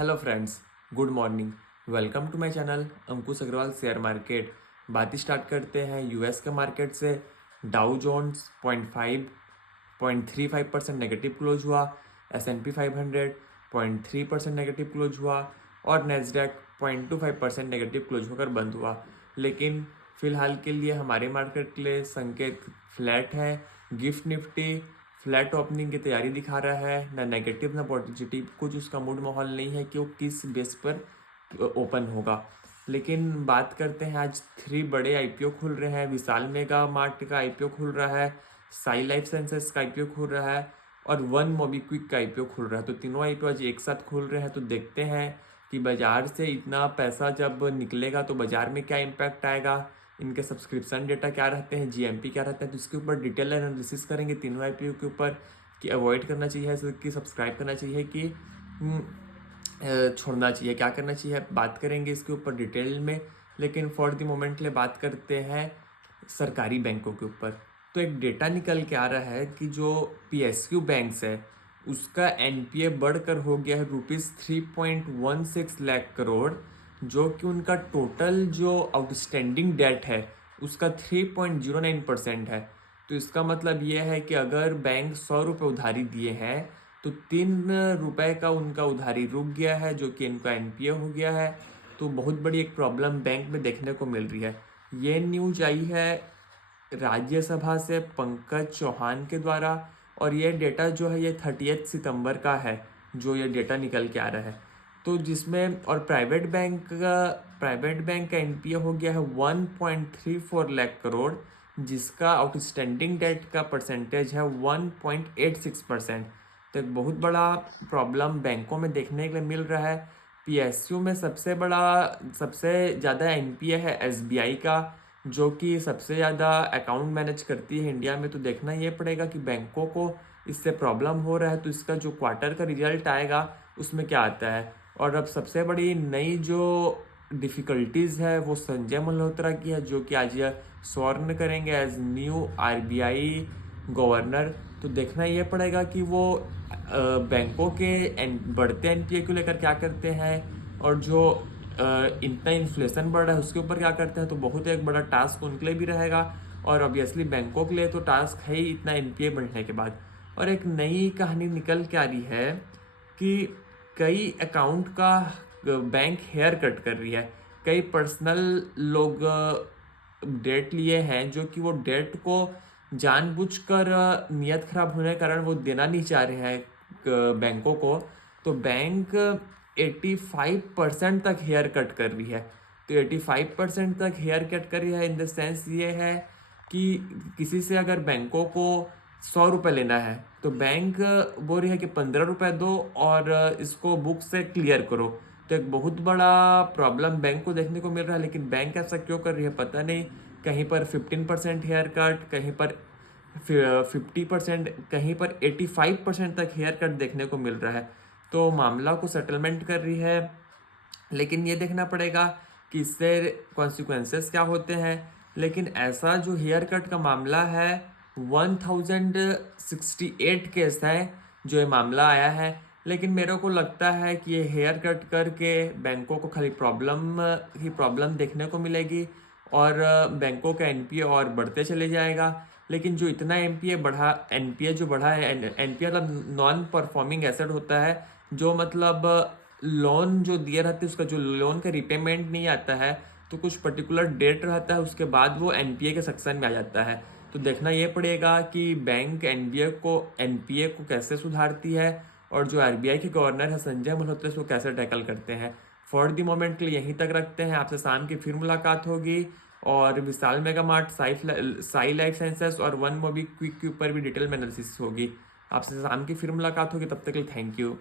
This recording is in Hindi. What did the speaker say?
Hello friends, good morning. Welcome to my channel Ankush Agrawal share market. बात स्टार्ट करते हैं यूएस के मार्केट से। डाउ जोन्स 0.35% नेगेटिव क्लोज हुआ। S&P 500 0.3% नेगेटिव क्लोज हुआ और नेस्डैक 0.25% नेगेटिव क्लोज होकर बंद हुआ। लेकिन फिलहाल के लिए हमारे मार्केट के लिए संकेत फ्लैट है। गिफ्ट निफ्टी फ्लैट ओपनिंग की तैयारी दिखा रहा है, ना नेगेटिव ना पॉजिटिव, कुछ उसका मूड माहौल नहीं है कि वो किस बेस पर ओपन होगा। लेकिन बात करते हैं, आज 3 बड़े आईपीओ खुल रहे हैं। विशाल मेगा मार्ट का आईपीओ खुल रहा है, साई लाइफ साइंसेस का आईपीओ खुल रहा है और वन मोबीक्विक का आईपीओ खुल रहा है। तो तीनों आईपीओ आज एक साथ खुल रहे हैं। तो देखते हैं कि बाजार से इतना पैसा जब निकलेगा तो बाजार में क्या इम्पैक्ट आएगा, इनके सब्सक्रिप्शन डेटा क्या रहते हैं, जीएमपी क्या रहता है। तो इसके ऊपर डिटेल एनालिसिस करेंगे तीनों आईपीओ के ऊपर कि अवॉइड करना चाहिए कि सब्सक्राइब करना चाहिए कि छोड़ना चाहिए, क्या करना चाहिए, बात करेंगे इसके ऊपर डिटेल में। लेकिन फॉर द मोमेंट के लिए बात करते हैं सरकारी बैंकों के ऊपर। तो एक डेटा निकल के आ रहा है कि जो पीएसयू बैंक्स है उसका एनपीए बढ़कर हो गया है ₹3.16 लाख करोड़, जो कि उनका टोटल जो आउटस्टैंडिंग डेट है उसका 3.09% है। तो इसका मतलब ये है कि अगर बैंक 100 रुपये उधारी दिए हैं तो 3 रुपये का उनका उधारी रुक गया है, जो कि इनका एनपीए हो गया है। तो बहुत बड़ी एक प्रॉब्लम बैंक में देखने को मिल रही है। ये न्यूज आई है राज्यसभा से पंकज चौहान के द्वारा और ये डेटा जो है ये 30 सितंबर का है, जो ये डेटा निकल के आ रहा है। तो जिसमें और प्राइवेट बैंक का एनपीए हो गया है 1.34 लाख करोड़, जिसका आउटस्टैंडिंग डेट का परसेंटेज है 1.86%। तो एक बहुत बड़ा प्रॉब्लम बैंकों में देखने के लिए मिल रहा है। पीएसयू में सबसे ज़्यादा एनपीए है एसबीआई का, जो कि सबसे ज़्यादा अकाउंट मैनेज करती है इंडिया में। तो देखना ये पड़ेगा कि बैंकों को इससे प्रॉब्लम हो रहा है तो इसका जो क्वार्टर का रिजल्ट आएगा उसमें क्या आता है। और अब सबसे बड़ी नई जो डिफ़िकल्टीज़ है वो संजय मल्होत्रा की है, जो कि आज स्वर्ण करेंगे एज न्यू आरबीआई गवर्नर। तो देखना ये पड़ेगा कि वो बैंकों के बढ़ते एनपीए को लेकर क्या करते हैं और जो इतना इन्फ्लेशन बढ़ रहा है उसके ऊपर क्या करते हैं। तो बहुत एक बड़ा टास्क उनके लिए भी रहेगा और ऑब्वियसली बैंकों के लिए तो टास्क है ही इतना एनपीए बढ़ने के बाद। और एक नई कहानी निकल के आ रही है कि कई अकाउंट का बैंक हेयर कट कर रही है। कई पर्सनल लोग डेट लिए हैं, जो कि वो डेट को जानबूझकर नियत खराब होने के कारण वो देना नहीं चाह रहे हैं बैंकों को। तो बैंक 85% तक हेयर कट कर रही है। तो 85% तक हेयर कट कर रही है इन द सेंस ये है कि किसी से अगर बैंकों को 100 रुपये लेना है तो बैंक बोल रही है कि 15 रुपये दो और इसको बुक से क्लियर करो। तो एक बहुत बड़ा प्रॉब्लम बैंक को देखने को मिल रहा है। लेकिन बैंक ऐसा क्यों कर रही है पता नहीं। कहीं पर 15% हेयर कट, कहीं पर 50%, कहीं पर 85% तक हेयर कट देखने को मिल रहा है। तो मामला को सेटलमेंट कर रही है। लेकिन ये देखना पड़ेगा कि इससे कॉन्सिक्वेंसेस क्या होते हैं। लेकिन ऐसा जो हेयर कट का मामला है 1068 केस है जो ये मामला आया है। लेकिन मेरे को लगता है कि ये हेयर कट करके बैंकों को खाली प्रॉब्लम देखने को मिलेगी और बैंकों का एनपीए और बढ़ते चले जाएगा। लेकिन जो इतना एनपीए जो बढ़ा है, एनपीए मतलब नॉन परफॉर्मिंग एसेट होता है, जो मतलब लोन जो दिए रहते हैं उसका जो लोन का रिपेमेंट नहीं आता है तो कुछ पर्टिकुलर डेट रहता है, उसके बाद वो एनपीए के सेक्शन में आ जाता है। तो देखना ये पड़ेगा कि बैंक एनपीए को कैसे सुधारती है और जो आरबीआई के गवर्नर है संजय मल्होत्रा उसको कैसे टैकल करते हैं। फॉर द मोमेंट के लिए यहीं तक रखते हैं। आपसे शाम की फिर मुलाकात होगी और Vishal Mega Mart, Sai Life Sciences और वन मोबी क्विक के ऊपर भी डिटेल में एनालिसिस होगी। आपसे शाम की फिर मुलाकात होगी, तब तक के लिए थैंक यू।